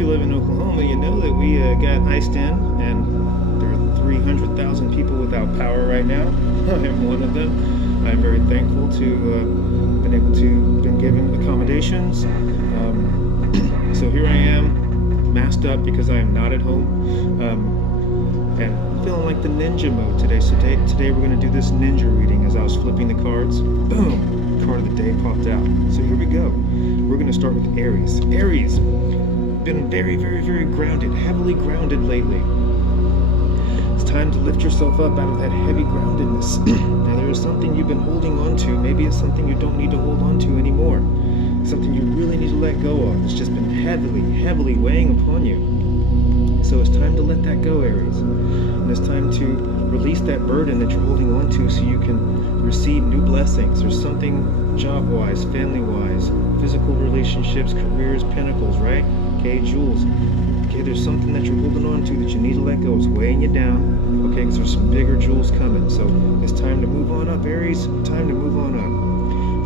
you live in Oklahoma, you know that we got iced in, and there are 300,000 people without power right now. I am one of them. I'm very thankful to been given accommodations. So here I am, masked up because I am not at home, and I'm feeling like the ninja mode today. So today we're going to do this ninja reading. As I was flipping the cards, boom, card of the day popped out. So here we go. We're going to start with Aries. Aries, been very, very, very grounded, heavily grounded lately. It's time to lift yourself up out of that heavy groundedness. Now there is something you've been holding on to. Maybe it's something you don't need to hold on to anymore. Something you really need to let go of. It's just been heavily, heavily weighing upon you. So it's time to let that go, Aries. And it's time to release that burden that you're holding on to so you can receive new blessings. There's something job-wise, family-wise, physical relationships, careers, pinnacles, right? Okay, jewels. Okay, there's something that you're holding on to that you need to let go. It's weighing you down. Okay, because there's some bigger jewels coming. So it's time to move on up, Aries. Time to move on up.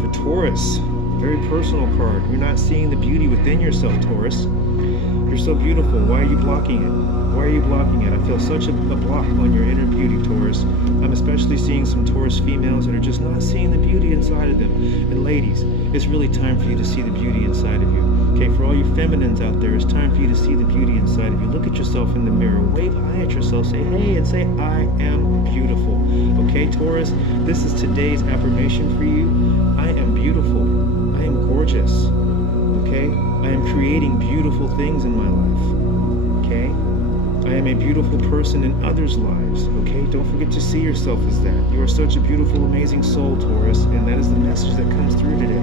For Taurus, very personal card. You're not seeing the beauty within yourself, Taurus. You're so beautiful. Why are you blocking it? Why are you blocking it? I feel such a block on your inner beauty, Taurus. I'm especially seeing some Taurus females that are just not seeing the beauty inside of them. And ladies, it's really time for you to see the beauty inside of you. Okay, for all you feminines out there, it's time for you to see the beauty inside of you. Look at yourself in the mirror. Wave high at yourself. Say, hey, and say, I am beautiful. Okay, Taurus, this is today's affirmation for you. I am beautiful. I am gorgeous. Okay? I am creating beautiful things in my life. Okay? I am a beautiful person in others' lives. Okay? Don't forget to see yourself as that. You are such a beautiful, amazing soul, Taurus, and that is the message that comes through today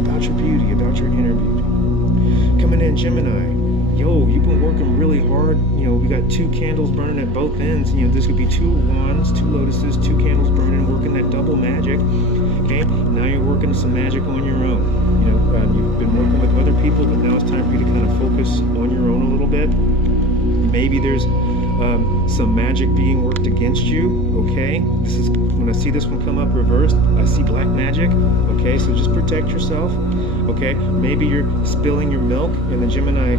about your beauty, about your inner beauty. Coming in, Gemini. Yo, you've been working really hard. You know, we got 2 candles burning at both ends. You know, this could be 2 wands, 2 lotuses, 2 candles burning, working that double magic. Okay? Now you're working some magic on your own. You know, you've been working with other people, but now it's time for you to kind of focus on your own a little bit. Maybe there's some magic being worked against you. Okay? This is when I see this one come up reversed, I see black magic. Okay? So just protect yourself. Okay? Maybe you're spilling your milk in the Gemini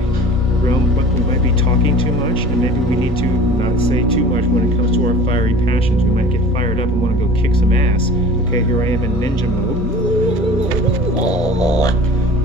realm, but we might be talking too much, and maybe we need to not say too much when it comes to our fiery passions. We might get fired up and want to go kick some ass. Okay, here I am in ninja mode,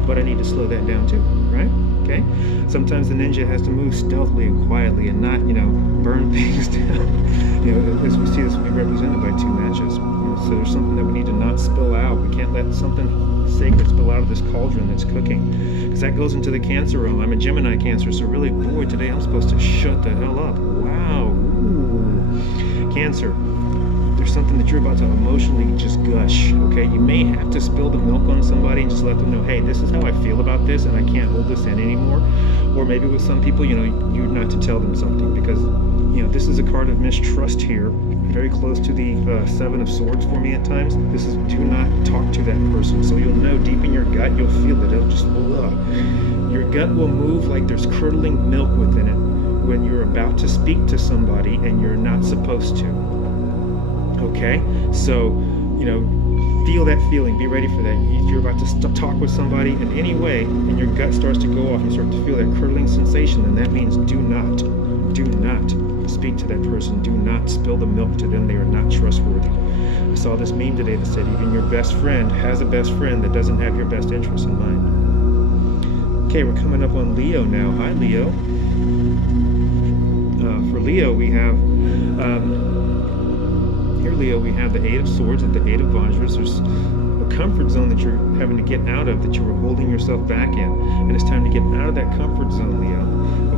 but I need to slow that down too, right? Okay, sometimes the ninja has to move stealthily and quietly and not, you know, burn things down. You know, as we see, this will be represented by 2 matches. You know, so there's something that we need to not spill out. We can't let something sacred spill out of this cauldron that's cooking, because that goes into the Cancer realm. I'm a Gemini Cancer, so really, boy, today I'm supposed to shut the hell up. Wow. Ooh. Cancer, there's something that you're about to emotionally just gush. Okay, you may have to spill the milk on somebody and just let them know, hey, this is how I feel about this, and I can't hold this in anymore. Or maybe with some people, you know, you're not to tell them something, because, you know, this is a card of mistrust here, very close to the 7 of Swords for me at times. This is, do not talk to that person. So you'll know deep in your gut, you'll feel it. It'll just, your gut will move like there's curdling milk within it when you're about to speak to somebody and you're not supposed to. Okay? So, you know, feel that feeling. Be ready for that. If you're about to talk with somebody in any way and your gut starts to go off, you start to feel that curdling sensation, then that means do not speak to that person. Do not spill the milk to them. They are not trustworthy. I saw this meme today that said even your best friend has a best friend that doesn't have your best interests in mind. Okay, we're coming up on Leo now. Hi, Leo. For Leo, we have here, Leo, we have the 8 of Swords and the 8 of Vajras. There's a comfort zone that you're having to get out of, that you were holding yourself back in, and it's time to get out of that comfort zone, Leo.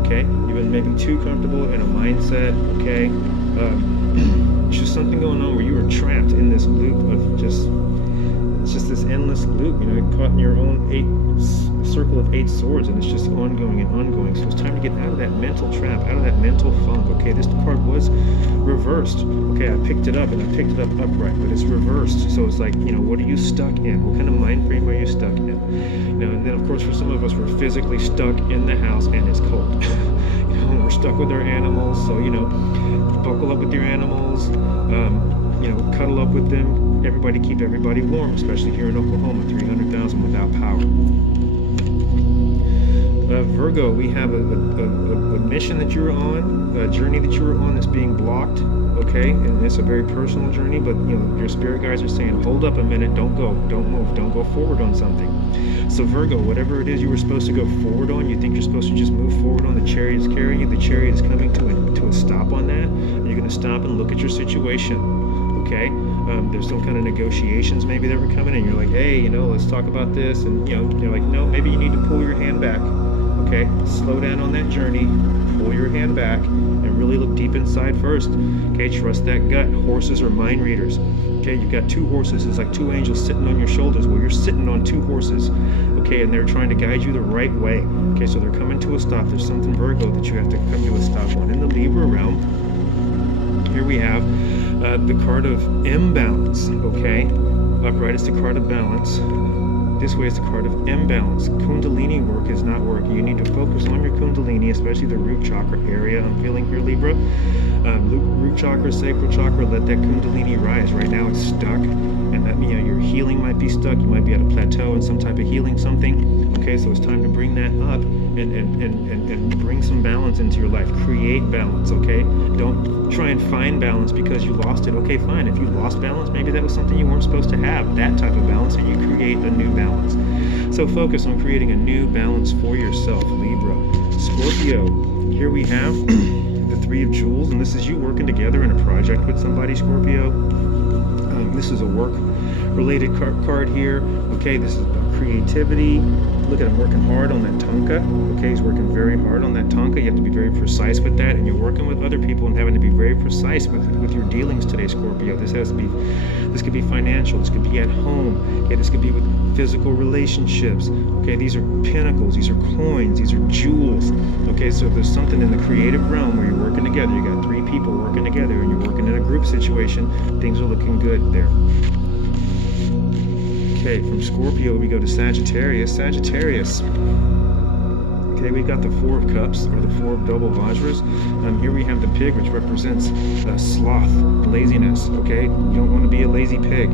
Okay, you've been maybe too comfortable in a mindset. Okay, it's just something going on where you are trapped in this loop of just, it's just this endless loop. You know, caught in your own circle of 8 swords, and it's just ongoing and ongoing. So it's time to get out of that mental trap, out of that mental funk. Okay, this card was reversed. Okay, I picked it up, and I picked it up upright, but it's reversed. So it's like, you know, what are you stuck in? What kind of mind frame are you stuck in? You know, and then of course for some of us, we're physically stuck in the house and it's cold. You know, we're stuck with our animals. So, you know, buckle up with your animals. You know, cuddle up with them. Everybody keep everybody warm, especially here in Oklahoma, 300,000 without power. Virgo, we have a mission that you're on, a journey that you're on that's being blocked, okay? And it's a very personal journey, but you know, your spirit guides are saying, hold up a minute, don't go, don't move, don't go forward on something. So Virgo, whatever it is you were supposed to go forward on, you think you're supposed to just move forward on, the chariot is carrying you, the chariot is coming to a stop on that, and you're going to stop and look at your situation, okay? There's some kind of negotiations maybe that were coming, and you're like, hey, you know, let's talk about this, and you know, you're like, no, maybe you need to pull your hand back, okay? Slow down on that journey, pull your hand back, and really look deep inside first, okay? Trust that gut. Horses are mind readers, okay? You've got two horses. It's like two angels sitting on your shoulders. Well, you're sitting on two horses, okay? And they're trying to guide you the right way, okay? So they're coming to a stop. There's something, Virgo, that you have to come to a stop on. In the Libra realm, here we have the card of imbalance, okay? Upright is the card of balance. This way is the card of imbalance. Kundalini work is not working. You need to focus on your Kundalini, especially the root chakra area. I'm feeling here, Libra. Root chakra, sacral chakra, let that Kundalini rise. Right now it's stuck, and that, you know, your healing might be stuck. You might be at a plateau in some type of healing something. Okay, so it's time to bring that up and bring some balance into your life. Create balance, okay? Don't try and find balance because you lost it. Okay, fine. If you lost balance, maybe that was something you weren't supposed to have, that type of balance, and you create a new balance. So focus on creating a new balance for yourself, Libra. Scorpio, here we have the Three of Jewels, and this is you working together in a project with somebody, Scorpio. This is a work-related card here. Okay, this is about creativity. Look at him working hard on that tanka. Okay, he's working very hard on that tanka. You have to be very precise with that, and you're working with other people and having to be very precise with your dealings today, Scorpio. This could be financial. This could be at home. Okay, this could be with physical relationships. Okay, these are pinnacles. These are coins. These are jewels. Okay, so there's something in the creative realm where you're working together. You got three people working together, and you're working in a group situation. Things are looking good there. Okay, from Scorpio we go to Sagittarius. Sagittarius. Okay, we've got the Four of Cups, or the Four of Double Vajras. Here we have the pig, which represents sloth, laziness. Okay, you don't want to be a lazy pig.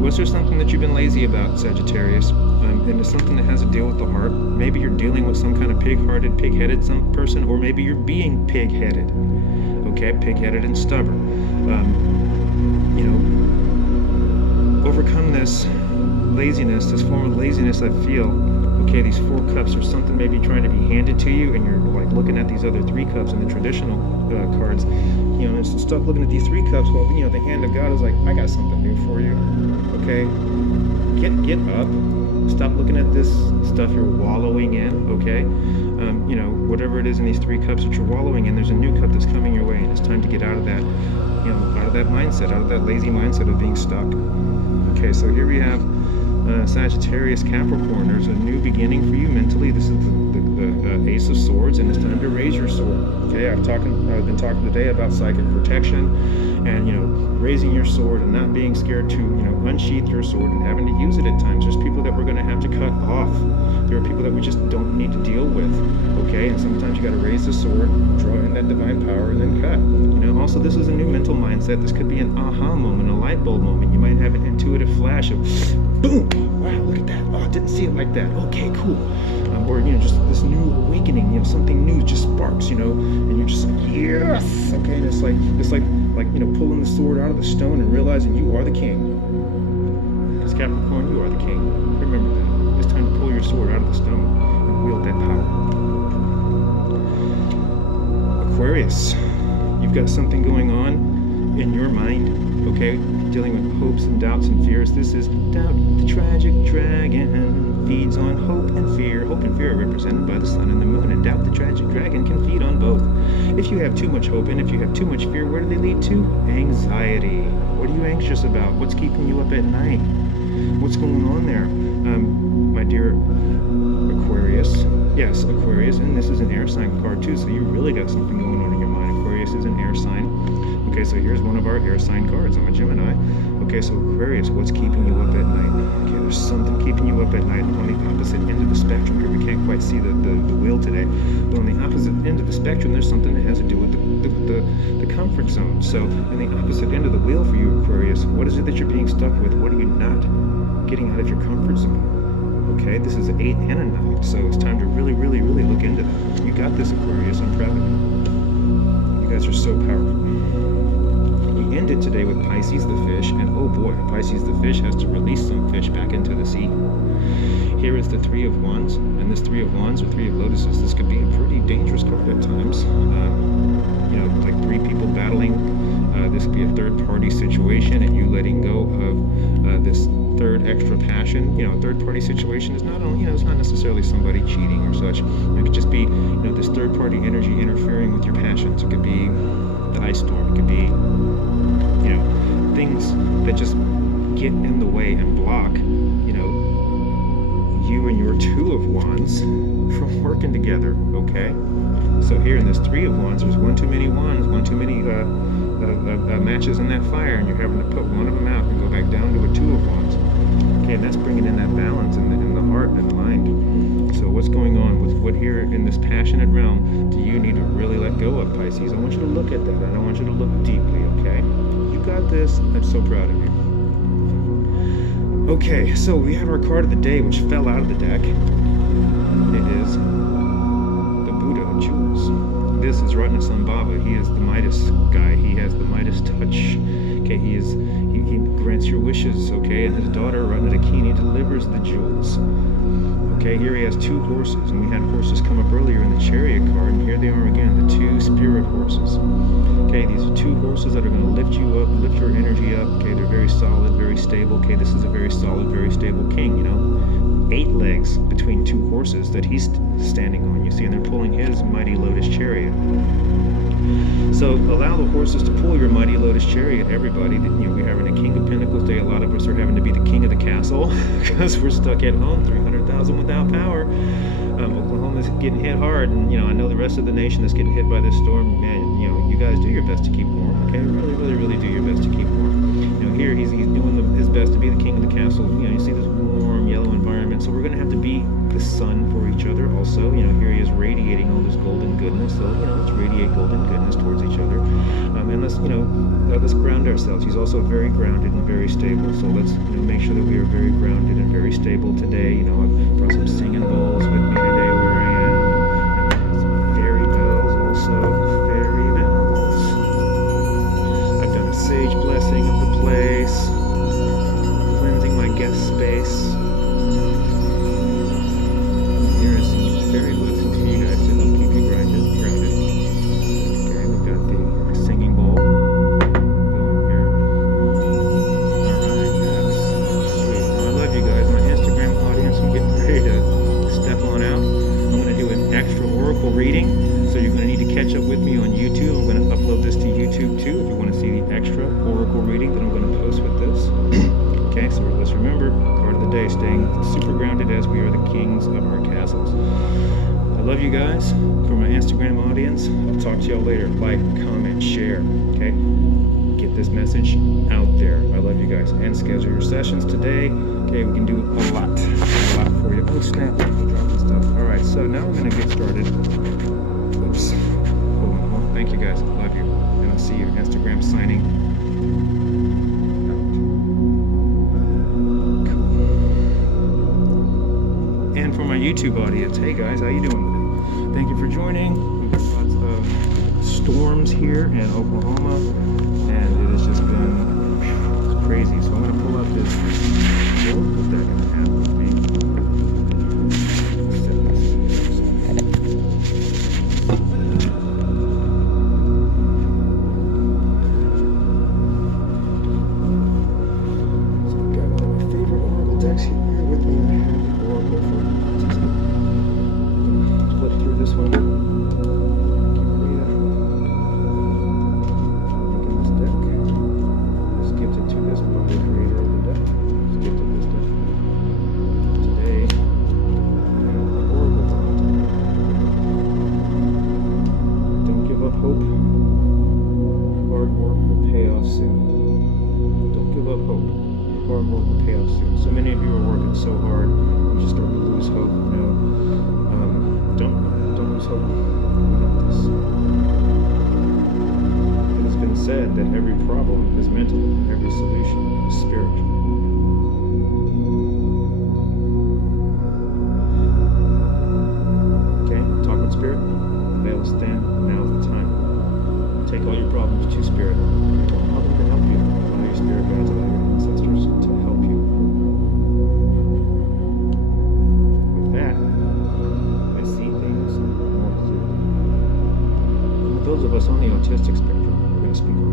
Was there something that you've been lazy about, Sagittarius? And it's something that has to deal with the heart. Maybe you're dealing with some kind of pig-hearted, pig-headed person, or maybe you're being pig-headed. Okay, pig-headed and stubborn. You know, overcome this laziness, this form of laziness I feel. Okay, these Four Cups are something maybe trying to be handed to you, and you're like looking at these other three cups in the traditional cards. You know, and stop looking at these three cups. Well, you know, the hand of God is like, I got something new for you. Okay, get up. Stop looking at this stuff you're wallowing in. Okay, you know, whatever it is in these three cups that you're wallowing in, there's a new cup that's coming your way, and it's time to get out of that. You know, out of that mindset, out of that lazy mindset of being stuck. Okay, so here we have Sagittarius, Capricorn. There's a new beginning for you mentally. This is the Ace of Swords, and it's time to raise your sword. Okay, I've been talking today about psychic protection, and you know, raising your sword and not being scared to, you know, unsheath your sword and having to use it at times. There's people that we're going to have to cut off. There are people that we just don't need to deal with. Okay, and sometimes you got to raise the sword, draw in that divine power, and then cut. You know, also this is a new mental mindset. This could be an aha moment, a light bulb moment. You might have an intuitive flash of boom, wow, look at that. Oh, I didn't see it like that. Okay, cool. Or, you know, just this new awakening, you know, something new just sparks, you know, and you're just like, yes. Okay, and it's like, you know, pulling the sword out of the stone and realizing you are the king. Because Capricorn, you are the king. Remember that. It's time to pull your sword out of the stone and wield that power. Aquarius, you've got something going on in your mind, okay? Dealing with hopes and doubts and fears. This is doubt, the tragic dragon feeds on hope and fear. Hope and fear are represented by the sun and the moon, and doubt, the tragic dragon, can feed on both. If you have too much hope and if you have too much fear, where do they lead to? Anxiety. What are you anxious about? What's keeping you up at night? What's going on there? My dear Aquarius. Yes, Aquarius, and this is an air sign card too, so you really got something going on in your mind. Aquarius is an air sign. Okay, so here's one of our air sign cards. I'm a Gemini. Okay, so Aquarius, what's keeping you up at night? Okay, there's something keeping you up at night on the opposite end of the spectrum here. We can't quite see the wheel today, but on the opposite end of the spectrum, there's something that has to do with the comfort zone. So, in the opposite end of the wheel for you, Aquarius, what is it that you're being stuck with? What are you not getting out of your comfort zone? Okay, this is an 8 and a 9, so it's time to really, really, really look into that. You got this, Aquarius. I'm proud of you. You guys are so powerful. We ended today with Pisces the fish, and oh boy, Pisces the fish has to release some fish back into the sea. Here is the Three of Wands, and this Three of Wands or Three of Lotuses, this could be a pretty dangerous card at times. You know, like 3 people battling. This could be a third-party situation, and you letting go of this third extra passion. You know, a third-party situation is not only, you know, it's not necessarily somebody cheating or such. It could just be, you know, this third-party energy interfering with your passions. It could be the ice storm. It could be, you know, things that just get in the way and block, you know, you and your Two of Wands from working together. Okay, so here in this Three of Wands, there's one too many wands, one too many matches in that fire, and you're having to put one of them out and go back down to a Two of Wands. Okay, and that's bringing in that balance in the heart and the mind. So what's going on with what here in this passionate realm do you need to really let go of, Pisces? I want you to look at that. I don't want you to look deeply, okay? You got this. I'm so proud of you. Okay, so we have our card of the day, which fell out of the deck. It is the Buddha of Jewels. This is Ratnasambhava. He is the Midas guy. He has the Midas touch. Okay, he grants your wishes. Okay, and his daughter Ratnadakini delivers the jewels. Okay, here he has 2 horses, and we had horses come up earlier in the Chariot card, and here they are again, the 2 spirit horses. Okay, these are 2 horses that are going to lift you up, lift your energy up. Okay, they're very solid, very stable. Okay, this is a very solid, very stable king, you know. 8 legs between 2 horses that he's standing on, you see, and they're pulling his mighty lotus chariot. So allow the horses to pull your mighty lotus chariot, everybody. You know, we're having a King of Pentacles day. A lot of us are having to be the king of the castle because we're stuck at home, 300,000 without power. Oklahoma's getting hit hard, and you know, I know the rest of the nation is getting hit by this storm. Man, you know, you guys do your best to keep warm. Okay, really, really, really do your best to keep warm. You know, here he's doing his best to be the king of the castle. You know, you see this warm yellow environment, so we're going to have to be the sun for each other also. You know, here he is radiating all this golden goodness, so you know, let's radiate golden goodness towards each other, and let's, you know, let's ground ourselves. He's also very grounded and very stable, so let's, you know, make sure that we are very grounded and very stable today. You know, I've brought some singing bowls with me today where I am, and some fairy bells also, fairy bells. I've done a sage blessing of the place, cleansing my guest space. Here is some fairy blessings for you guys to help keep you grounded. Okay, we've got the singing bowl going here. Alright, yes. Sweet. I love you guys. My Instagram audience, I'm getting ready to step on out. I'm going to do an extra oracle reading, so you're going to need to catch up with me on YouTube. I'm going to upload this to YouTube too if you want to see the extra oracle reading that I'm going to post with this. Okay, so let's remember, card of the day, staying super grounded as we are the kings of our castles. I love you guys. For my Instagram audience, I'll talk to y'all later. Like, comment, share, okay? Get this message out there. I love you guys. And schedule your sessions today. Okay, we can do a lot for you. Oh, snap, I'm dropping stuff. All right, so now we're going to get started. Oops. Hold on. Well, thank you guys. Love you. And I'll see you. Instagram signing. And for my YouTube audience, hey guys, how you doing today? Thank you for joining. We've got lots of storms here in Oklahoma, and it has just been crazy. So I'm going to pull out this oracle deck I have with me. So I've got one of my favorite oracle decks here with me. I have the oracle for Autism. Flip through this one. Making this deck. Just gifted to this by the creator of the deck. Just gifted this deck. Today, oracle time. Don't give up hope. Hard work will pay off soon. Don't give up hope. Hard work will pay off soon. So many of you are working so hard, you just start to lose hope. You know, don't lose hope. We got this. It has been said that every problem is mental, every solution is spiritual. us on the autistic spectrum, we're going to speak on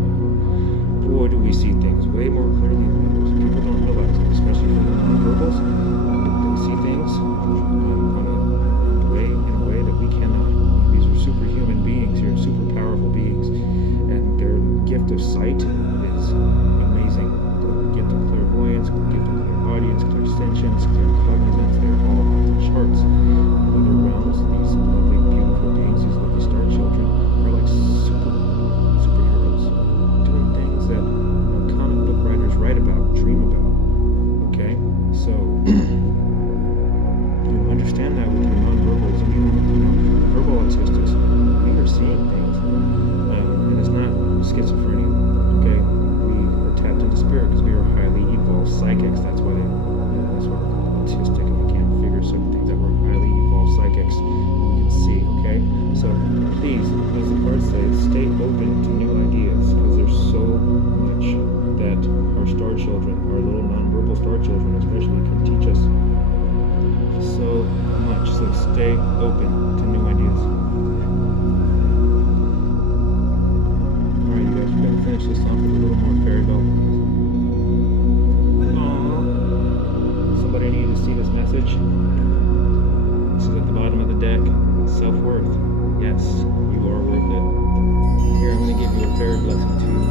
that. Boy, do we see things way more clearly than others. People don't realize it, especially for the non-verbals. They see things in a way that we cannot. These are superhuman beings here, super powerful beings, and their gift of sight is amazing. The gift of clairvoyance, the gift of clairaudience, clairsentience, claircognizance, they're all off the charts. In other realms, these lovely, beautiful beings, these lovely star children, are like superheroes, doing things that comic book writers write about, dream about. Okay? So, you understand that with your non-verbals, and verbal autistics, we are seeing things, and it's not schizophrenia. Okay? We are tapped into spirit because we are highly evolved psychics. That's why we're called autistic, and we can't figure certain things out. We're highly evolved psychics. We can see. Okay? So please, as the cards say, stay open to new ideas, because there's so much that our star children, our little non-verbal star children especially, can teach us. So much. So stay open to new ideas. Alright, you guys, we're going to finish this off with a little more fairy bell. Aww. Somebody needed to see this message. This is at the bottom of the deck. Self-worth. Yes, you are worth it. Here, I'm going to give you a fairy blessing too.